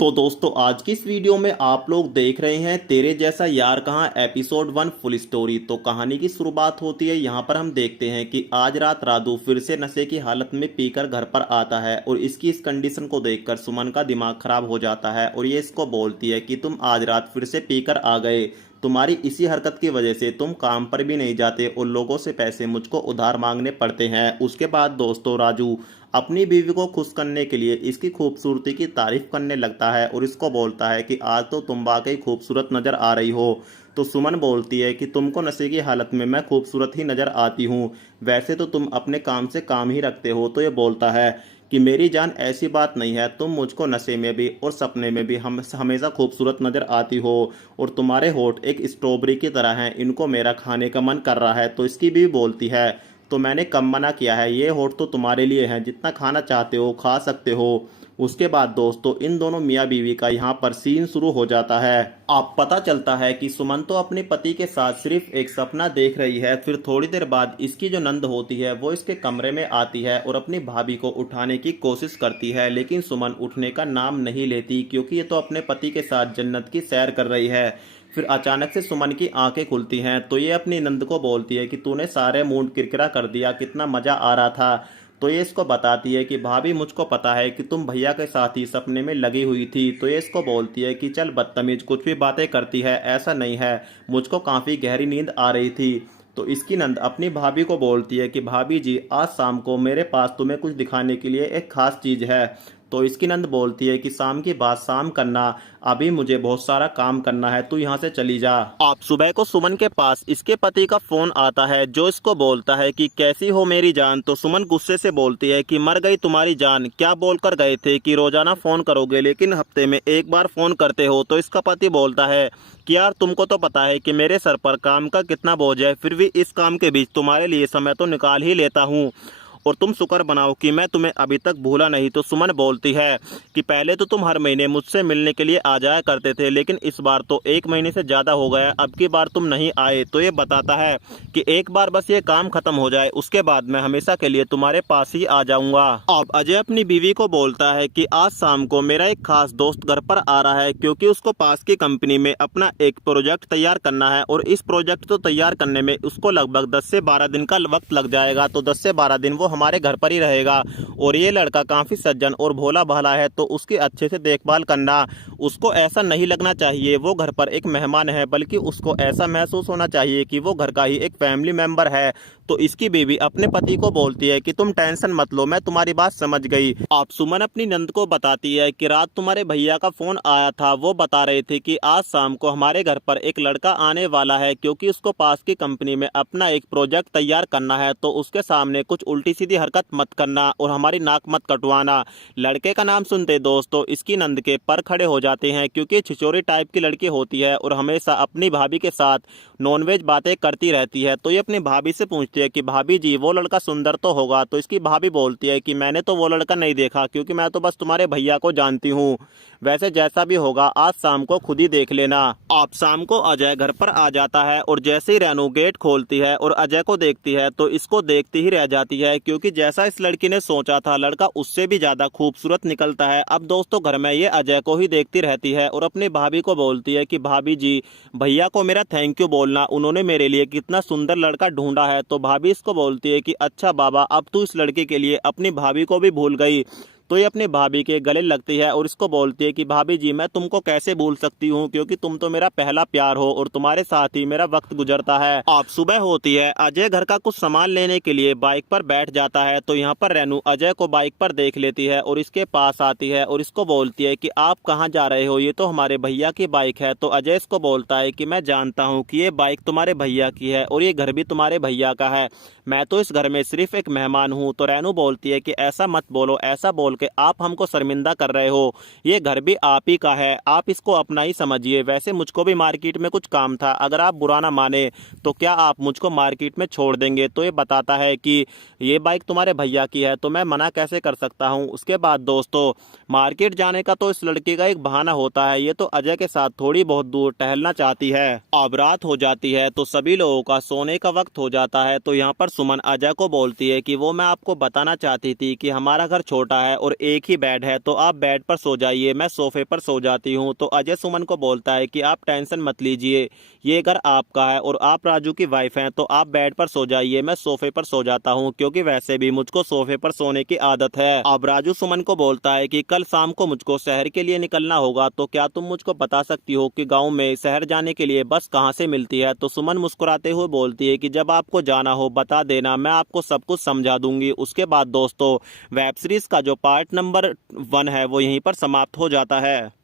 तो दोस्तों आज की इस वीडियो में आप लोग देख रहे हैं तेरे जैसा यार कहाँ एपिसोड 1 फुल स्टोरी। तो कहानी की शुरुआत होती है। यहाँ पर हम देखते हैं कि आज रात राधु फिर से नशे की हालत में पीकर घर पर आता है और इसकी इस कंडीशन को देखकर सुमन का दिमाग खराब हो जाता है और ये इसको बोलती है कि तुम आज रात फिर से पीकर आ गए। तुम्हारी इसी हरकत की वजह से तुम काम पर भी नहीं जाते और लोगों से पैसे मुझको उधार मांगने पड़ते हैं। उसके बाद दोस्तों राजू अपनी बीवी को खुश करने के लिए इसकी खूबसूरती की तारीफ करने लगता है और इसको बोलता है कि आज तो तुम वाकई खूबसूरत नज़र आ रही हो। तो सुमन बोलती है कि तुमको नशे की हालत में मैं खूबसूरत ही नज़र आती हूँ, वैसे तो तुम अपने काम से काम ही रखते हो। तो ये बोलता है कि मेरी जान ऐसी बात नहीं है, तुम मुझको नशे में भी और सपने में भी हम हमेशा खूबसूरत नज़र आती हो और तुम्हारे होठ एक स्ट्रॉबेरी की तरह हैं, इनको मेरा खाने का मन कर रहा है। तो इसकी भी बोलती है तो मैंने कब मना किया है, ये होठ तो तुम्हारे लिए हैं, जितना खाना चाहते हो खा सकते हो। उसके बाद दोस्तों इन दोनों मियाँ बीवी का यहाँ पर सीन शुरू हो जाता है। आप पता चलता है कि सुमन तो अपने पति के साथ सिर्फ एक सपना देख रही है। फिर थोड़ी देर बाद इसकी जो नंद होती है वो इसके कमरे में आती है और अपनी भाभी को उठाने की कोशिश करती है, लेकिन सुमन उठने का नाम नहीं लेती क्योंकि ये तो अपने पति के साथ जन्नत की सैर कर रही है। फिर अचानक से सुमन की आंखें खुलती हैं तो ये अपनी नंद को बोलती है कि तूने सारे मूड किरकिरा कर दिया, कितना मजा आ रहा था। तो ये इसको बताती है कि भाभी मुझको पता है कि तुम भैया के साथ ही सपने में लगी हुई थी। तो ये इसको बोलती है कि चल बदतमीज, कुछ भी बातें करती है, ऐसा नहीं है, मुझको काफ़ी गहरी नींद आ रही थी। तो इसकी नंद अपनी भाभी को बोलती है कि भाभी जी आज शाम को मेरे पास तुम्हें कुछ दिखाने के लिए एक खास चीज़ है। तो इसकी नंद बोलती है कि शाम की बात शाम करना, अभी मुझे बहुत सारा काम करना है, तू यहाँ से चली जा। आप सुबह को सुमन के पास इसके पति का फोन आता है जो इसको बोलता है कि कैसी हो मेरी जान। तो सुमन गुस्से से बोलती है कि मर गई तुम्हारी जान, क्या बोलकर गए थे कि रोजाना फोन करोगे लेकिन हफ्ते में एक बार फोन करते हो। तो इसका पति बोलता है कि यार तुमको तो पता है कि मेरे सर पर काम का कितना बोझ है, फिर भी इस काम के बीच तुम्हारे लिए समय तो निकाल ही लेता हूँ और तुम शुक्र बनाओ कि मैं तुम्हें अभी तक भूला नहीं। तो सुमन बोलती है कि पहले तो तुम हर महीने मुझसे मिलने के लिए आ जाया करते थे, लेकिन इस बार तो एक महीने से ज़्यादा हो गया, अब की बार तुम नहीं आए। तो ये बताता है कि एक बार बस ये काम खत्म हो जाए, उसके बाद मैं हमेशा के लिए तुम्हारे पास ही आ जाऊंगा। अब अजय अपनी बीवी को बोलता है कि आज शाम को मेरा एक खास दोस्त घर पर आ रहा है क्योंकि उसको पास की कंपनी में अपना एक प्रोजेक्ट तैयार करना है और इस प्रोजेक्ट को तैयार करने में उसको लगभग 10 से 12 दिन का वक्त लग जाएगा। तो 10 से 12 दिन वो हमारे घर पर ही रहेगा और ये लड़का काफी सज्जन और भोला भाला है, तो उसकी अच्छे से देखभाल करना। उसको ऐसा नहीं लगना चाहिए वो घर पर एक मेहमान है, बल्कि उसको ऐसा महसूस होना चाहिए कि वो घर का ही एक फैमिली मेंबर है। तो इसकी बीवी अपने पति को बोलती है कि तुम टेंशन मत लो, मैं तुम्हारी बात समझ गई। आप सुमन अपनी नंद को बताती है कि रात तुम्हारे भैया का फोन आया था, वो बता रहे थे कि आज शाम को हमारे घर पर एक लड़का आने वाला है क्योंकि उसको पास की कंपनी में अपना एक प्रोजेक्ट तैयार करना है। तो उसके सामने कुछ उल्टी सीधी हरकत मत करना और हमारी नाक मत कटवाना। लड़के का नाम सुनते दोस्तों इसकी नंद के पर खड़े हो जाते हैं क्योंकि छिचोरी टाइप की लड़की होती है और हमेशा अपनी भाभी के साथ नॉनवेज बातें करती रहती है। तो ये अपनी भाभी से पूछती है कि भाभी जी वो लड़का सुंदर तो होगा। तो इसकी भाभी बोलती है कि मैंने तो वो लड़का नहीं देखा क्योंकि मैं तो बस तुम्हारे भैया को जानती हूँ, वैसे जैसा भी होगा आज शाम को खुद ही देख लेना। आप शाम को अजय घर पर आ जाता है और जैसे ही रेनू गेट खोलती है और अजय को देखती है तो इसको देखती ही रह जाती है क्योंकि जैसा इस लड़की ने सोचा था लड़का उससे भी ज्यादा खूबसूरत निकलता है। अब दोस्तों घर में ये अजय को ही देखती रहती है और अपनी भाभी को बोलती है कि भाभी जी भैया को मेरा थैंक यू बोलना, उन्होंने मेरे लिए कितना सुंदर लड़का ढूंढा है। तो भाभी इसको बोलती है कि अच्छा बाबा अब तू इस लड़के के लिए अपनी भाभी को भी भूल गई। तो ये अपनी भाभी के गले लगती है और इसको बोलती है कि भाभी जी मैं तुमको कैसे भूल सकती हूँ क्योंकि तुम तो मेरा पहला प्यार हो और तुम्हारे साथ ही मेरा वक्त गुजरता है। आप सुबह होती है, अजय घर का कुछ सामान लेने के लिए बाइक पर बैठ जाता है। तो यहाँ पर रेनू अजय को बाइक पर देख लेती है और इसके पास आती है और इसको बोलती है कि आप कहाँ जा रहे हो, ये तो हमारे भैया की बाइक है। तो अजय इसको बोलता है कि मैं जानता हूँ कि ये बाइक तुम्हारे भैया की है और ये घर भी तुम्हारे भैया का है, मैं तो इस घर में सिर्फ एक मेहमान हूँ। तो रेनू बोलती है कि ऐसा मत बोलो, ऐसा बोल के आप हमको शर्मिंदा कर रहे हो, ये घर भी आप ही का है, आप इसको अपना ही समझिए। वैसे मुझको भी मार्केट में कुछ काम था, अगर आप बुरा ना माने तो क्या आप मुझको मार्केट में छोड़ देंगे। तो ये बताता है कि ये बाइक तुम्हारे भैया की है तो मैं मना कैसे कर सकता हूँ। उसके बाद दोस्तों मार्केट जाने का तो इस लड़के का एक बहाना होता है, ये तो अजय के साथ थोड़ी बहुत दूर टहलना चाहती है। अब रात हो जाती है तो सभी लोगों का सोने का वक्त हो जाता है। तो यहाँ पर सुमन अजय को बोलती है कि वो मैं आपको बताना चाहती थी कि हमारा घर छोटा है और और एक ही बेड है, तो आप बेड पर सो जाइए, मैं सोफे पर सो जाती हूँ। तो अजय सुमन को बोलता है कि आप टेंशन मत लीजिए, ये घर आपका है और आप राजू की वाइफ हैं, तो आप बेड पर सो जाइए, मैं सोफे पर सो जाता हूँ, क्योंकि वैसे भी मुझको सोफे पर सोने की आदत है। अब राजू सुमन को बोलता है कि कल शाम को मुझको शहर के लिए निकलना होगा, तो क्या तुम मुझको बता सकती हो कि गाँव में शहर जाने के लिए बस कहाँ से मिलती है। तो सुमन मुस्कुराते हुए बोलती है कि जब आपको जाना हो बता देना, मैं आपको सब कुछ समझा दूंगी। उसके बाद दोस्तों वेब सीरीज का जो पार्ट नंबर 1 है वो यहीं पर समाप्त हो जाता है।